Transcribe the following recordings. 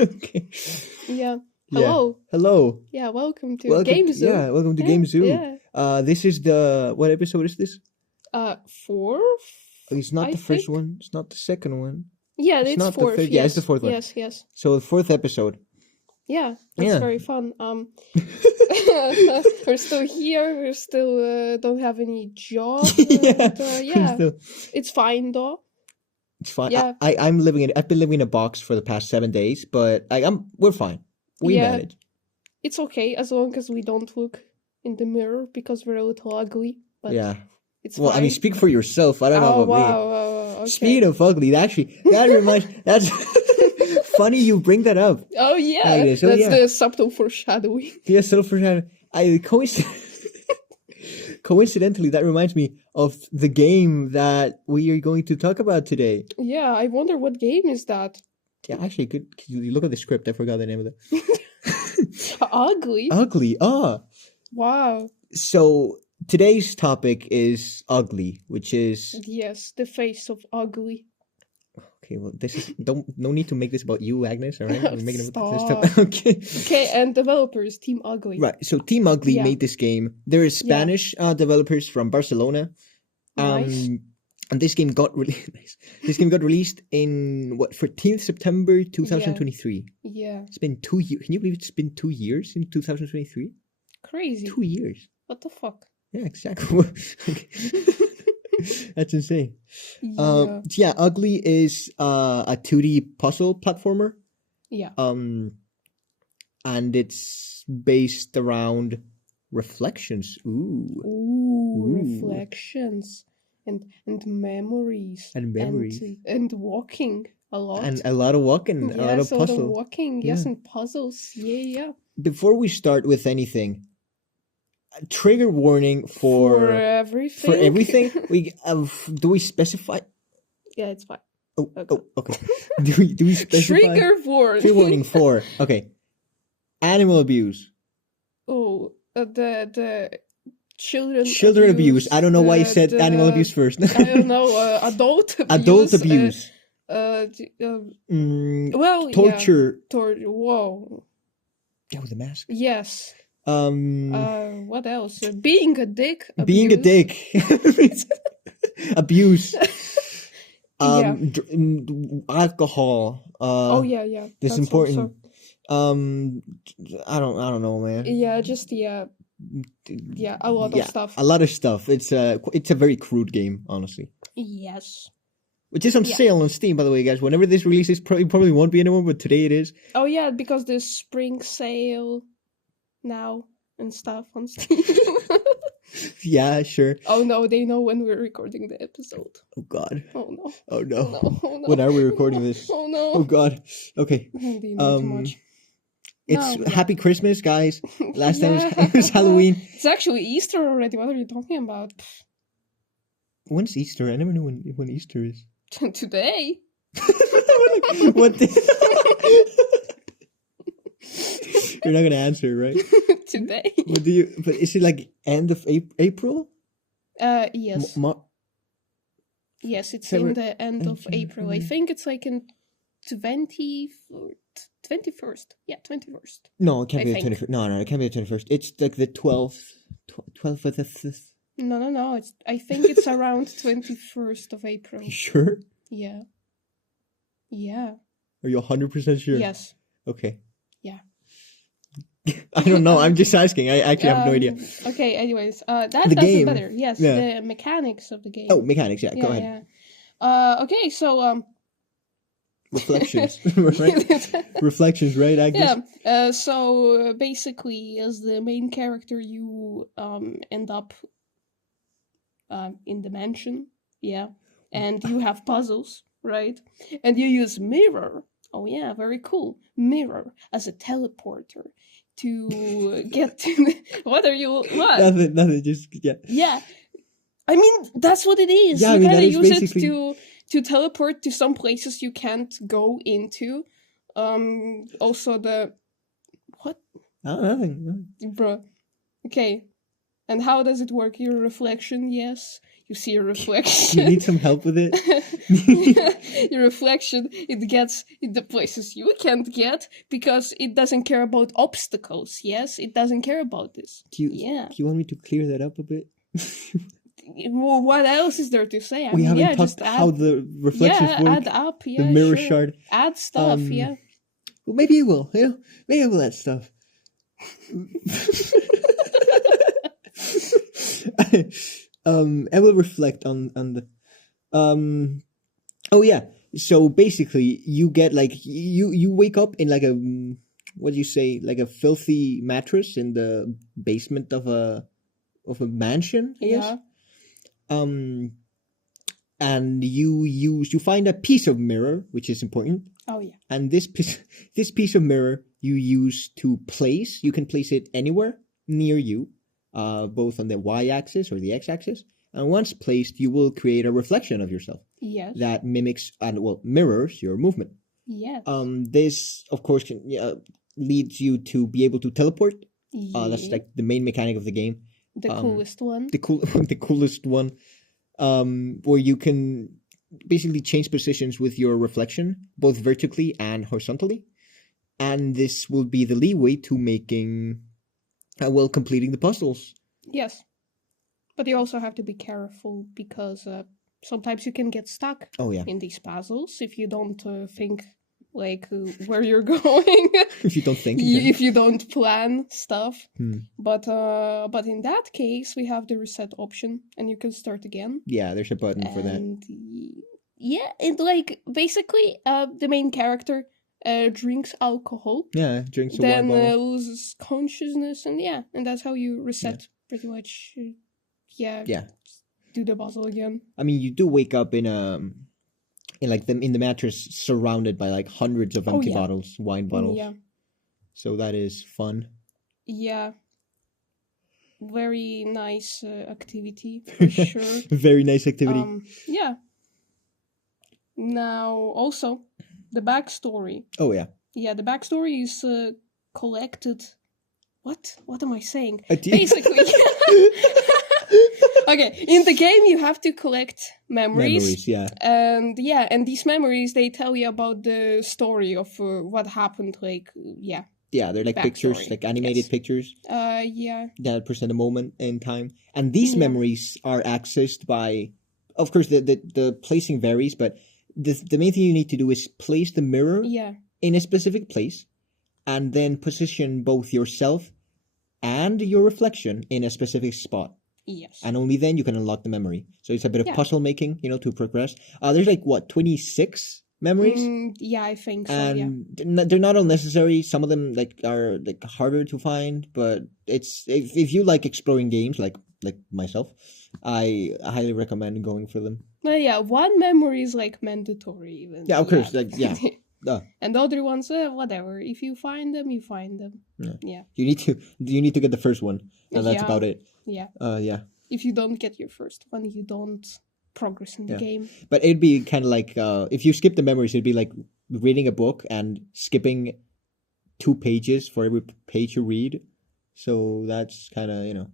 Okay. Yeah. Yeah. Hello. Hello. Yeah, welcome to Welcome. Gamezoo. Yeah, welcome to Gamezoo. Yeah. This is the what episode is this? Fourth? It's not I the first think? one. It's not the second one. Yeah, It's it's not the fourth. third. Yes. Yeah, it's the fourth one. Yes. So the fourth episode. Yeah, that's Yeah. very fun. We're still here. We still don't have any job. Yeah. It's fine though. It's fine. Yeah. I've been living in a box for the past 7 days, but we're fine. We manage. It's okay as long as we don't look in the mirror because we're a little ugly. But yeah. It's well, fine. I mean, speak for yourself. I don't know about me. Okay. Speaking of ugly, that reminds. That's funny you bring that up. Oh yeah, that's the subtle foreshadowing. Yeah, subtle foreshadowing. Coincidentally, that reminds me of the game that we are going to talk about today. Yeah, I wonder what game is that. Yeah, actually, could you look at the script? I forgot the name of it. Ugly. Ugly. Wow. So today's topic is ugly, which is the face of ugly. Okay, well, this is no need to make this about you, Agnes. All right, we're making this stuff. Okay, and developers Team Ugly. Right, so Team Ugly made this game. There is Spanish developers from Barcelona. Nice. And this game got This game got released in 14th September 2023. Yeah. It's been 2 years. Can you believe it's been 2 years in 2023? Crazy. 2 years. What the fuck? Yeah, exactly. That's insane. Ugly is a 2D puzzle platformer. Yeah. And it's based around reflections. Ooh. Reflections and memories. And walking a lot. And a lot of walking, a lot of puzzle. A lot of walking, yes, and puzzles. Yeah. Before we start with anything, trigger warning for everything. For everything, do we specify? Yeah, it's fine. Okay. Do we specify? Trigger warning for animal abuse. Oh, the children abuse. I don't know why you said animal abuse first. I don't know. Adult abuse. Adult abuse. Torture. Whoa. Yeah, with a mask. Yes. What else? Being a dick. Being a dick. Abuse. Alcohol. Yeah. It's important. Also... I don't know, man. Yeah, just a lot of stuff. A lot of stuff. It's a very crude game, honestly. Yes. Which is on sale on Steam, by the way, guys. Whenever this releases, probably won't be anymore, but today it is. Oh yeah, because there's spring sale now and stuff on Steam. Yeah, sure. Oh no, they know when we're recording the episode. Oh god. Oh no. Oh no. Oh, no. When are we recording this? Oh no. Oh god. Okay. They know too much. It's Happy Christmas, guys. Last time it was Halloween. It's actually Easter already. What are you talking about? When's Easter? I never know when Easter is. Today. What? You're not gonna answer, right? Today. But is it like end of April? Yes. Yes, it's in the end of April. I think it's like in 21st. Yeah, 21st. No, it can't be the 21st. No, it can't be the 21st. It's like the 12th. 12th of the 5th. No. I think it's around 21st of April. You sure? Yeah. Are you 100% sure? Yes. Okay. Yeah. I don't know. I'm just asking. I actually have no idea. Okay. Anyways, that doesn't game. matter. Yes, the mechanics of the game. Oh, mechanics. Yeah. Go ahead. Yeah. Okay. So reflections, right? Reflections, right? Agnes? Yeah. So basically, as the main character, you end up in the mansion. Yeah, and you have puzzles, right? And you use mirror. Oh yeah, very cool. Mirror as a teleporter to get to what? Nothing, just Yeah. I mean, that's what it is. Yeah, you kind of use basically... it to teleport to some places you can't go into. Also the what? Oh, nothing. Bruh. Okay. And how does it work? Your reflection, yes. you see your You reflection. need some help with it? Your reflection, it gets in the places you can't get because it doesn't care about obstacles. Yes, it doesn't care about this. Do Yeah. you want me to clear that up a bit? Well, what else is there to say? I We mean, haven't yeah, talked just add, how the reflections yeah, work. add up, yeah, the mirror sure. shard. Add stuff, yeah. Well, maybe it will. You know, maybe I will add stuff. I will reflect on the. Oh yeah. So basically, you get like you wake up in like a what do you say, like a filthy mattress in the basement of a mansion, I guess. Yeah. And you find a piece of mirror, which is important. Oh yeah. And this piece of mirror you use to place. You can place it anywhere near you, both on the y-axis or the x-axis. And once placed, you will create a reflection of yourself Yes. that mimics and mirrors your movement. Yes. This of course can leads you to be able to teleport. That's like the main mechanic of the game. The coolest one. The coolest one. Where you can basically change positions with your reflection, both vertically and horizontally. And this will be the leeway to making, completing the puzzles. Yes. But you also have to be careful because sometimes you can get stuck in these puzzles if you don't think like where you're going. If you don't think. If you don't plan stuff. But in that case, we have the reset option and you can start again. Yeah, there's a button for that. Yeah, and like basically the main character drinks alcohol. Yeah, drinks a then wine bottle. loses consciousness, and that's how you reset pretty much. Do the puzzle again. I mean, you do wake up in the mattress, surrounded by like hundreds of empty bottles, wine bottles. Yeah. So that is fun. Yeah. Very nice activity for sure. Very nice activity. Yeah. Now also the backstory. Oh yeah. Yeah, the backstory is collected. What am I saying? Basically. Okay, in the game you have to collect memories. Yeah. And these memories, they tell you about the story of what happened, Yeah, they're like pictures, like animated pictures. That present a moment in time. And these memories are accessed by, of course, the placing varies, but the main thing you need to do is place the mirror in a specific place, and then position both yourself and your reflection in a specific spot. Yes. And only then you can unlock the memory. So it's a bit of puzzle making, to progress. There's like, 26 memories? Yeah, I think so, and they're not all necessary. Some of them are harder to find, but it's if you like exploring games like myself, I highly recommend going for them. Well, yeah, one memory is mandatory even. Yeah, of course, And the other ones, whatever. If you find them, you find them. Yeah. You need to get the first one, and that's about it. Yeah. Yeah. If you don't get your first one, you don't progress in the game. But it'd be kind of like if you skip the memories, it'd be like reading a book and skipping 2 pages for every page you read. So that's kind of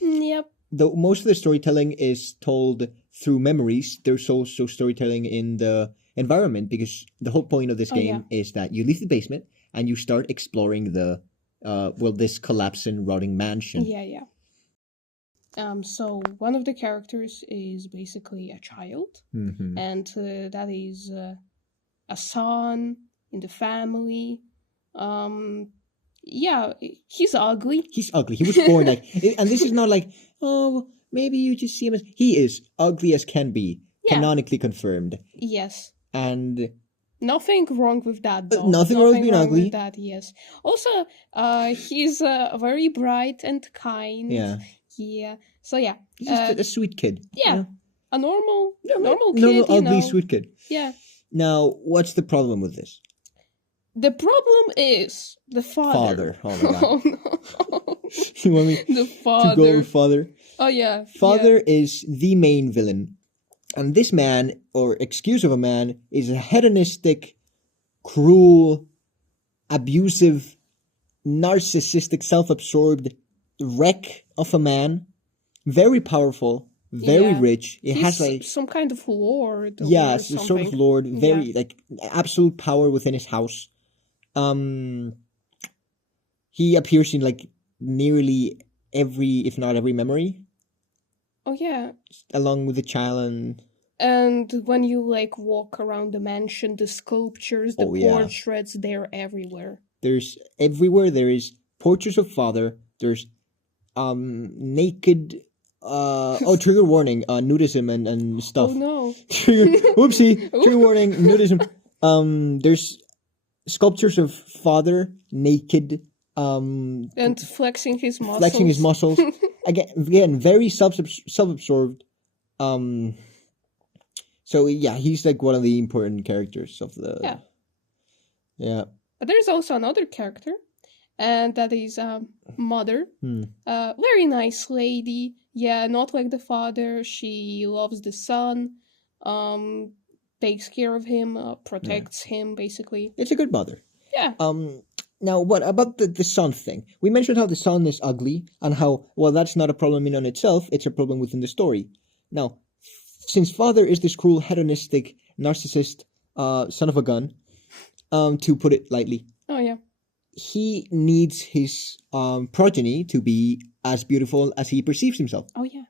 Yep. Though most of the storytelling is told through memories, there's also storytelling in the environment, because the whole point of this game is that you leave the basement and you start exploring this collapsing, rotting mansion. Yeah. So one of the characters is basically a child, and that is a son in the family. Yeah, he's ugly. He's ugly. He was born and this is not like, oh, maybe you just see him as, he is ugly as can be, canonically confirmed. Yes. And nothing wrong with that, though. Nothing wrong with being ugly. With that, yes. Also, he's very bright and kind. Yeah. Yeah. So yeah. He's just a sweet kid. Yeah. A normal kid. Normal, ugly, sweet kid. Yeah. Now, what's the problem with this? The problem is the father. Oh my god. Oh no. You want me to go with father? Oh yeah. Father is the main villain. And this man, or excuse of a man, is a hedonistic, cruel, abusive, narcissistic, self-absorbed wreck of a man. Very powerful, very rich. It He's has like some kind of lord. Yeah, Or it's a something. sort of lord, very like absolute power within his house. He appears in like nearly every, if not every memory. Oh yeah. Along with the child and when you like walk around the mansion, the sculptures, the portraits, they're everywhere. There's everywhere. There is portraits of father. There's naked trigger warning, nudism and stuff. Oh no. Whoopsie, trigger warning, nudism. There's sculptures of father naked, and flexing his muscles. Again, very self-absorbed. So yeah, he's like one of the important characters of the. Yeah. But there's also another character, and that is mother. Very nice lady. Yeah, not like the father. She loves the son. Takes care of him, protects him, basically. It's a good mother. Yeah. Now, what about the son thing? We mentioned how the son is ugly, and how, well, that's not a problem in on itself, it's a problem within the story. Now, since father is this cruel, hedonistic, narcissist, son of a gun, to put it lightly. Oh, yeah. He needs his progeny to be as beautiful as he perceives himself. Oh, yeah.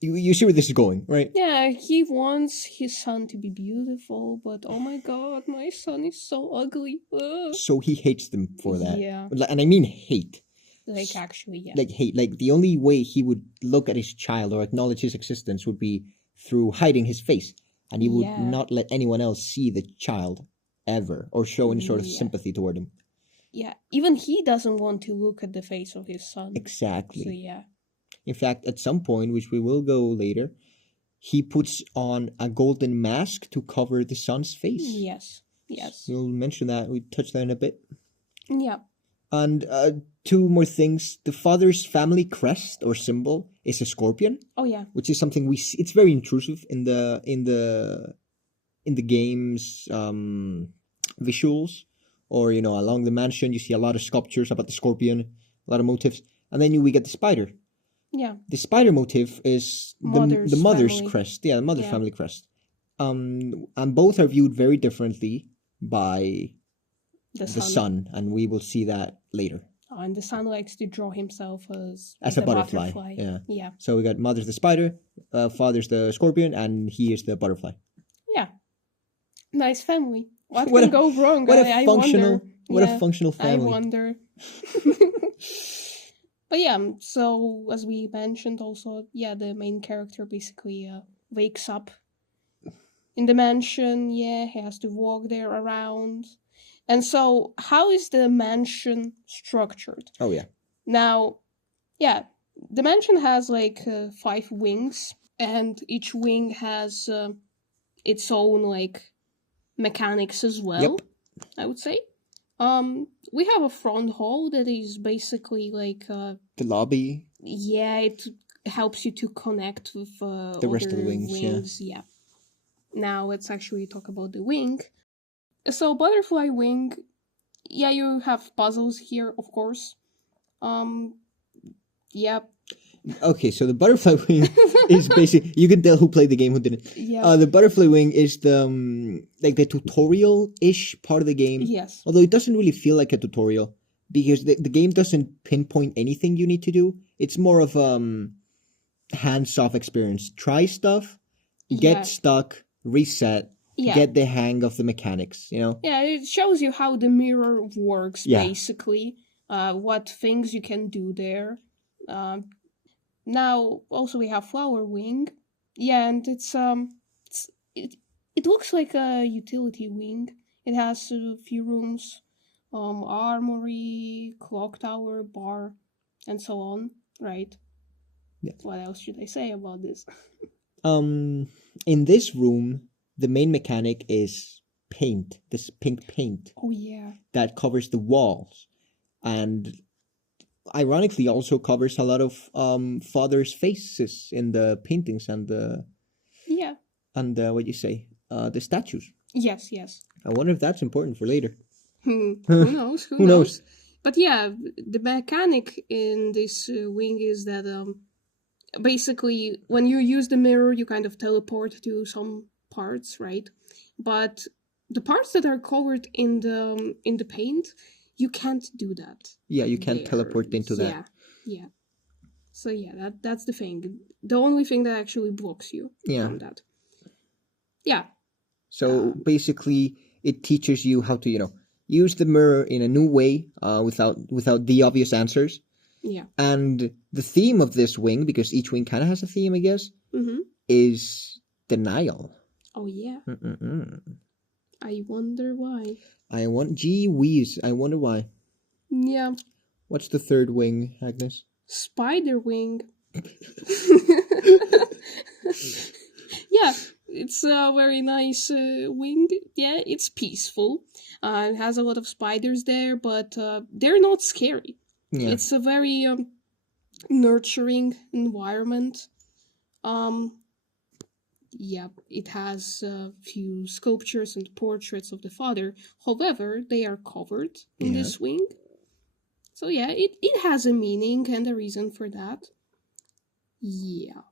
You see where this is going, right? Yeah, he wants his son to be beautiful, but oh my god, my son is so ugly. So he hates them for that. Yeah. And I mean hate. Like, actually, yeah. Like hate. Like, the only way he would look at his child or acknowledge his existence would be through hiding his face. And he would not let anyone else see the child ever or show any sort of sympathy toward him. Yeah, even he doesn't want to look at the face of his son. Exactly. So, yeah. In fact, at some point, which we will go later, he puts on a golden mask to cover the son's face. Yes. We'll mention that. We touch that in a bit. Yeah. And two more things. The father's family crest or symbol is a scorpion. Oh yeah. Which is something we see. It's very intrusive in the game's visuals, or along the mansion. You see a lot of sculptures about the scorpion, a lot of motifs, and then we get the spider. Yeah. The spider motif is the mother's crest. Yeah, the mother's family crest. And both are viewed very differently by the son, and we will see that later. Oh, and the son likes to draw himself as a butterfly. Yeah. So we got mother's the spider, father's the scorpion, and he is the butterfly. Yeah. Nice family. What can go wrong? What a functional family. I wonder. But yeah, so as we mentioned also, the main character basically wakes up in the mansion. Yeah, he has to walk there around. And so how is the mansion structured? Oh, yeah. Now, the mansion has like 5 wings, and each wing has its own like mechanics as well, yep. I would say. We have a front hall that is basically like the lobby. Yeah, it helps you to connect with the rest of the wings. Yeah. Now let's actually talk about the wing. So butterfly wing, you have puzzles here, of course. Yeah. Okay, so the butterfly wing is basically, you can tell who played the game, who didn't. Yeah. The butterfly wing is the like the tutorial-ish part of the game. Yes. Although it doesn't really feel like a tutorial, because the game doesn't pinpoint anything you need to do. It's more of hands-off experience. Try stuff, get stuck, reset, get the hang of the mechanics, Yeah, it shows you how the mirror works, basically. What things you can do there. Now, also we have Flower Wing. Yeah, and it looks like a utility wing. It has a few rooms, armory, clock tower, bar, and so on, right? Yeah. What else should I say about this? In this room, the main mechanic is paint, this pink paint. Oh, yeah. That covers the walls. And ironically also covers a lot of fathers' faces in the paintings and the the statues. Yes. I wonder if that's important for later. Who knows? Who knows? But yeah, the mechanic in this wing is that basically, when you use the mirror, you kind of teleport to some parts, right? But the parts that are covered in the paint, you can't do that. Yeah, you can't teleport into that. Yeah, yeah. So yeah, that's the thing. The only thing that actually blocks you from that. Yeah. So basically, it teaches you how to, use the mirror in a new way, without the obvious answers. Yeah. And the theme of this wing, because each wing kind of has a theme, I guess, is denial. Oh yeah. I wonder why. Gee whiz, I wonder why. Yeah. What's the third wing, Agnes? Spider wing. Yeah, it's a very nice wing. Yeah, it's peaceful. It has a lot of spiders there, but they're not scary. Yeah. It's a very nurturing environment. Yeah, it has a few sculptures and portraits of the father. However, they are covered in this wing. So yeah, it has a meaning and a reason for that. Yeah.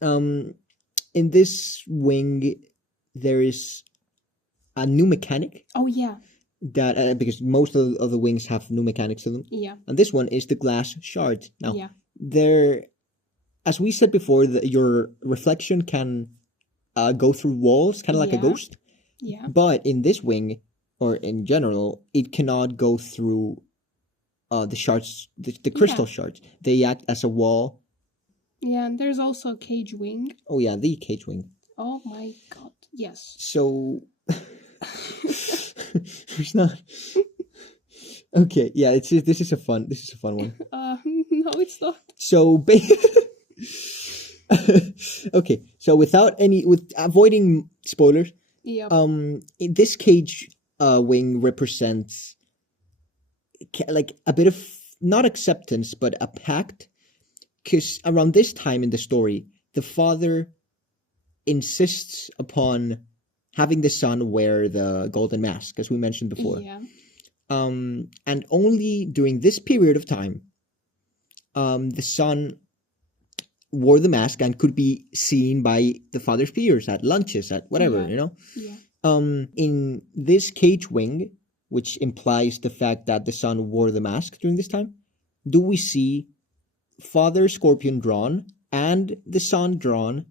In this wing, there is a new mechanic. Oh yeah. That because most of the wings have new mechanics to them. Yeah. And this one is the glass shard. Now, there, as we said before, your reflection can go through walls, kind of like a ghost. Yeah. But in this wing, or in general, it cannot go through the shards, the crystal shards. They act as a wall. Yeah, and there's also a cage wing. Oh yeah, the cage wing. Oh my god, yes. So, there's not. Okay, yeah, this is a fun one. No, it's not. So, okay, so with avoiding spoilers. Yeah. This cage wing represents like a bit of not acceptance, but a pact. Because around this time in the story, the father insists upon having the son wear the golden mask, as we mentioned before. Yeah. And only during this period of time, the son wore the mask and could be seen by the father's peers at lunches, at whatever, Yeah. In this cage wing, which implies the fact that the son wore the mask during this time, do we see Father Scorpion drawn and the son drawn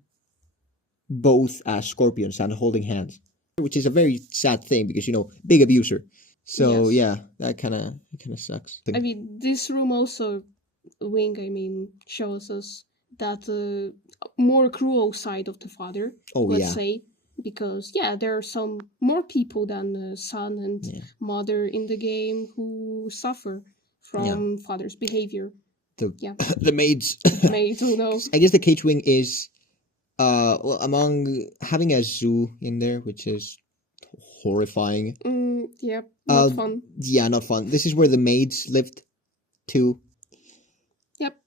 both as scorpions and holding hands, which is a very sad thing because big abuser. So yeah, that kind of sucks. I mean, this room also shows us that more cruel side of the father. Let's say, because there are some more people than the son and mother in the game who suffer from father's behavior. The maids. Maids, who knows? I guess the cage wing is among having a zoo in there, which is horrifying. Not fun. Yeah, not fun. This is where the maids lived too. Yep.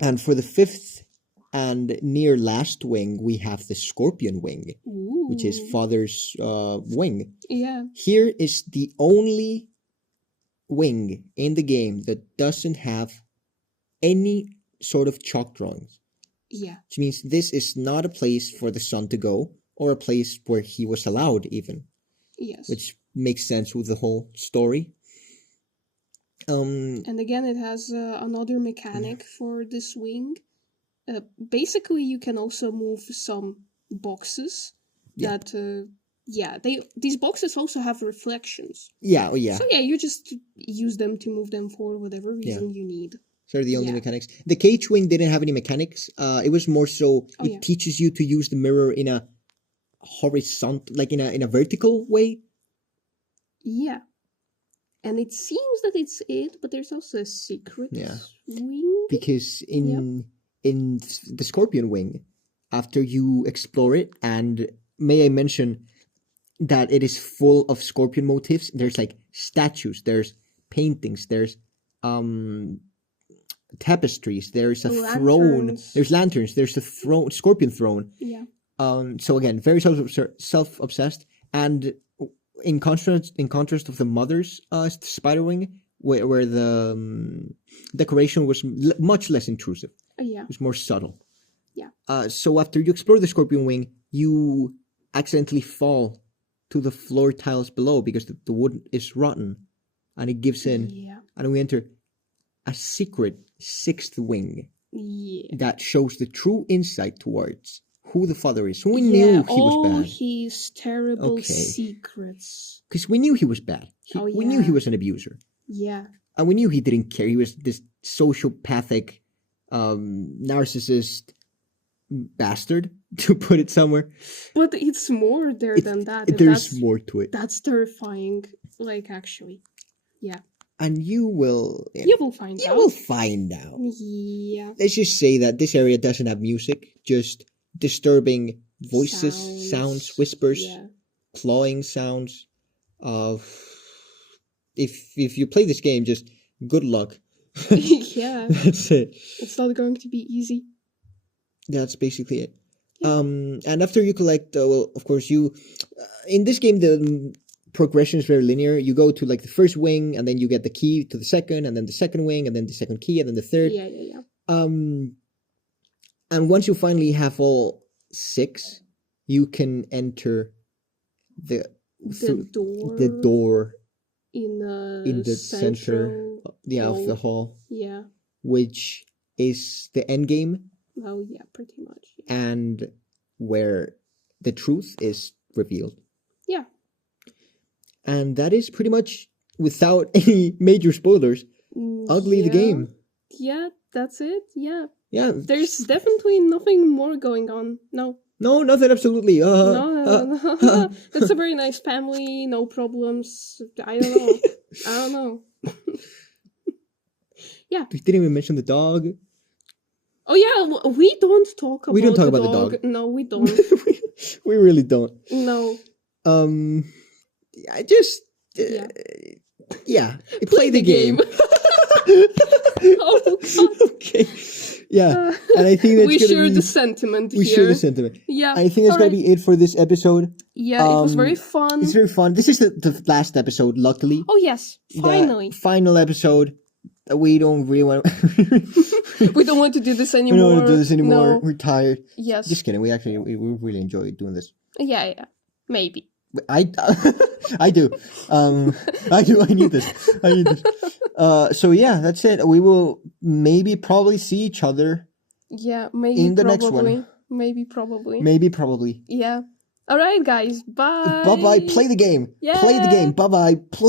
And for the fifth and near last wing, we have the scorpion wing, which is father's wing. Yeah. Here is the only wing in the game that doesn't have any sort of chalk drawings. Yeah. Which means this is not a place for the son to go, or a place where he was allowed even. Yes. Which makes sense with the whole story. And again, it has another mechanic for this wing. Basically, you can also move some boxes that... these boxes also have reflections. Yeah, oh yeah. So you just use them to move them for whatever reason you need. So they're the only mechanics. The cage wing didn't have any mechanics. It was more so it teaches you to use the mirror in a horizontal, like in a vertical way. Yeah. And it seems that it's it, but there's also a secret wing. Because in the scorpion wing, after you explore it, and may I mention that it is full of scorpion motifs. There's like statues, there's paintings, there's tapestries, there's a throne, there's lanterns, there's a throne, scorpion throne. Yeah. So again, very self-obsessed, and in contrast of the mother's spider wing, where the decoration was much less intrusive. Yeah. It was more subtle. Yeah. So after you explore the scorpion wing, you accidentally fall to the floor tiles below because the wood is rotten, and it gives in. Yeah. And we enter a secret sixth wing. Yeah. That shows the true insight towards who the father is. We knew he was bad. All his terrible secrets. Because we knew he was bad. We knew he was an abuser. Yeah. And we knew he didn't care. He was this sociopathic, narcissist bastard, to put it somewhere. But it's more than that. There's more to it. That's terrifying, like, actually. Yeah. And you will find out. You will find out. Yeah. Let's just say that this area doesn't have music, just disturbing voices, sounds, whispers, clawing sounds. If you play this game, just good luck. Yeah. That's it. It's not going to be easy. That's basically it. Yeah. And after you collect, well, of course, in this game, the progression is very linear. You go to like the first wing, and then you get the key to the second, and then the second wing, and then the second key, and then the third. Yeah. And once you finally have all 6, you can enter the door in the center of the hall. Yeah. Which is the end game. Oh yeah, pretty much. Yeah. And where the truth is revealed. Yeah. And that is pretty much, without any major spoilers, Ugly the game. Yeah, that's it. Yeah. Yeah. There's definitely nothing more going on. No, nothing, absolutely. No. It's a very nice family, no problems. I don't know. Yeah. We didn't even mention the dog. Oh yeah, we don't talk about the dog. No, we don't. We really don't. No. I just... play the game. Oh, God. Okay. Yeah, and I think that's we share the sentiment here. We share the sentiment. Yeah. I think that's going to be it for this episode. Yeah, it was very fun. It's very fun. This is the last episode, luckily. Oh, yes. Finally. The final episode. We don't really want to... We don't want to do this anymore. We don't want to do this anymore. No. We're tired. Yes. Just kidding. We really enjoy doing this. Yeah. Maybe. I do. I do. I need this. So yeah, that's it. We will probably see each other. Yeah, maybe in the next one. Maybe probably. Yeah. All right, guys. Bye. Bye. Play the game. Yeah. Play the game. Bye.